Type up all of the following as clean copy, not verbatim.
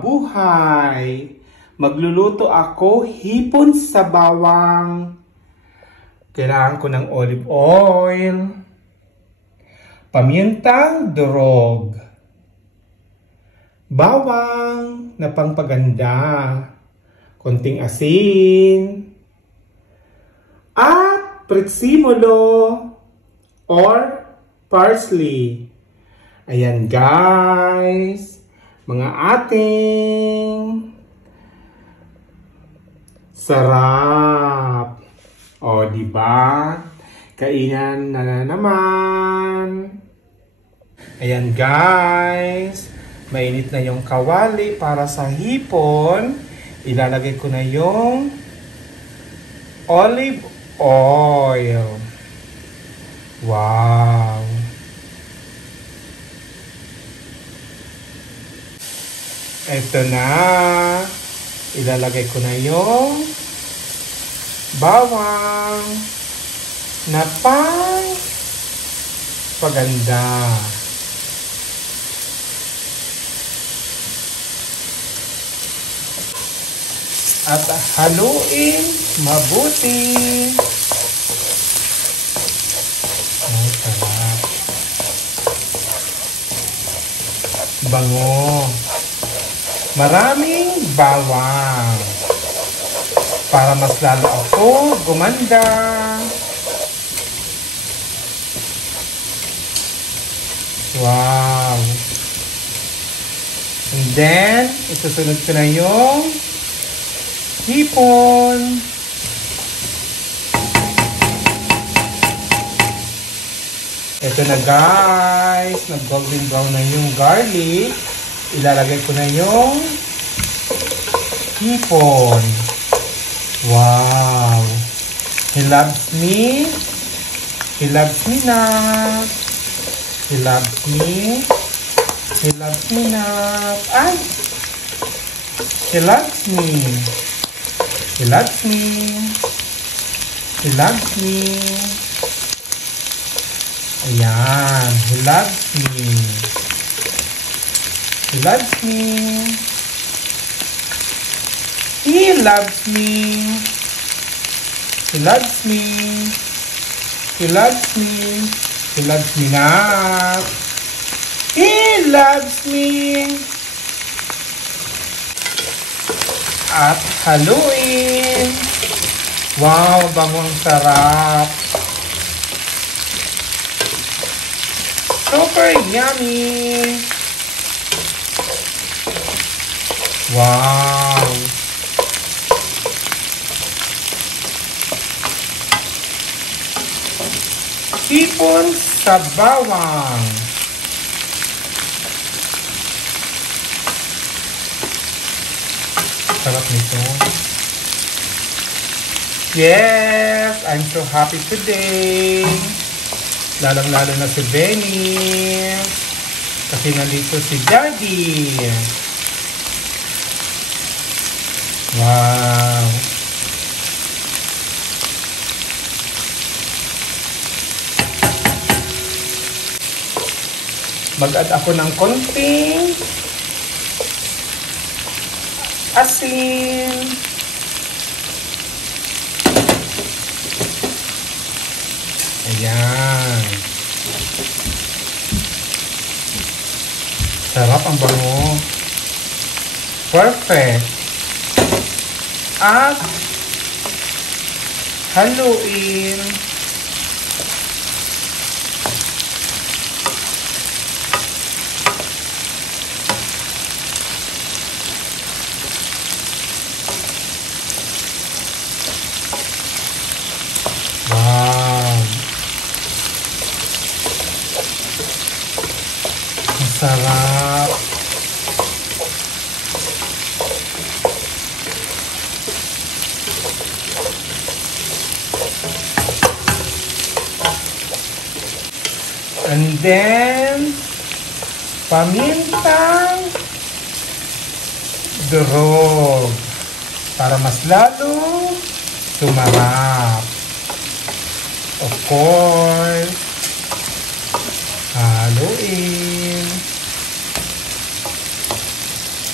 mabuhay! Magluluto ako hipon sa bawang. Kailangan ko ng olive oil, pamintang durog, bawang na pangpaganda, konting asin, at pretsimulo or parsley. Ayan guys, mga ating sarap. O, diba? Kainan na naman. Ayan guys, mainit na yung kawali para sa hipon. Ilalagay ko na yung olive oil. Wow! Ito na. Ilalagay ko na yung bawang na paganda. At haluin mabuti. Oh, sarap. Bango. Maraming bawang para mas lalo ako gumanda. Wow! And then, isusunod ko na yung hipon. Ito na guys, nag-golden brown na yung garlic. Ilalagay ko na yung hipon. Wow! He loves me. He loves me not. He loves me. He loves me not. Ay! He loves me. He loves me. He loves me. Ayan. He loves me. He loves me. He loves me. He loves me. He loves me. He loves me not. He loves me. At haluin. Wow, bangong sarap. Super yummy. Wow. Hipon sa bawang. Sarap nito. Yes! I'm so happy today. Lalong-lalo na si Benny. Kasi nandito si Daddy. Wow! Mag-add ako ng konting asin. Ayan. Sarap ang bango. Perfect. At haluin. Wow. Ang sarap. And then, pamintang durog para mas lalo sumarap. Of course, haluin.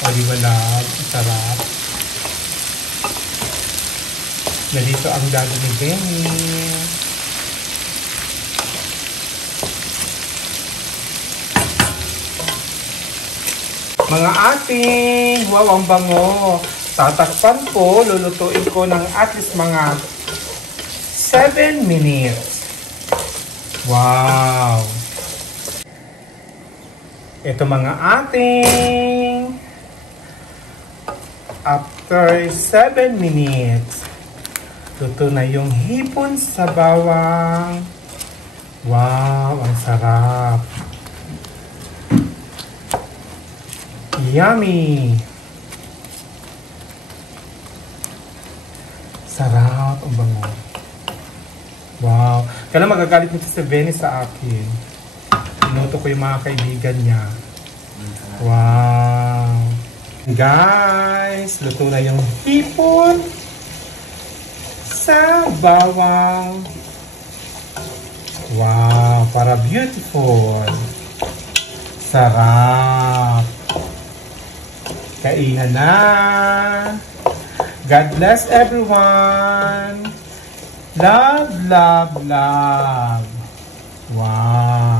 O maliwalag. Sarap. Nandito ang dado ni Benny. Mga ating, wow, ang bango. Tatakpan ko, lulutuin ko ng at least mga 7 minutes. Wow! Ito mga ating, after 7 minutes, luto na yung hipon sa bawang. Wow! Ang sarap! Yummy! Sarap ang bango. Wow. Kaya magagalit nito si Benny sa akin. Inuto ko yung mga kaibigan niya. Wow. Guys, luto na yung hipon sa bawang. Wow. Para beautiful. Sarap. Kainan na. God bless everyone. Love, love, love. Wow.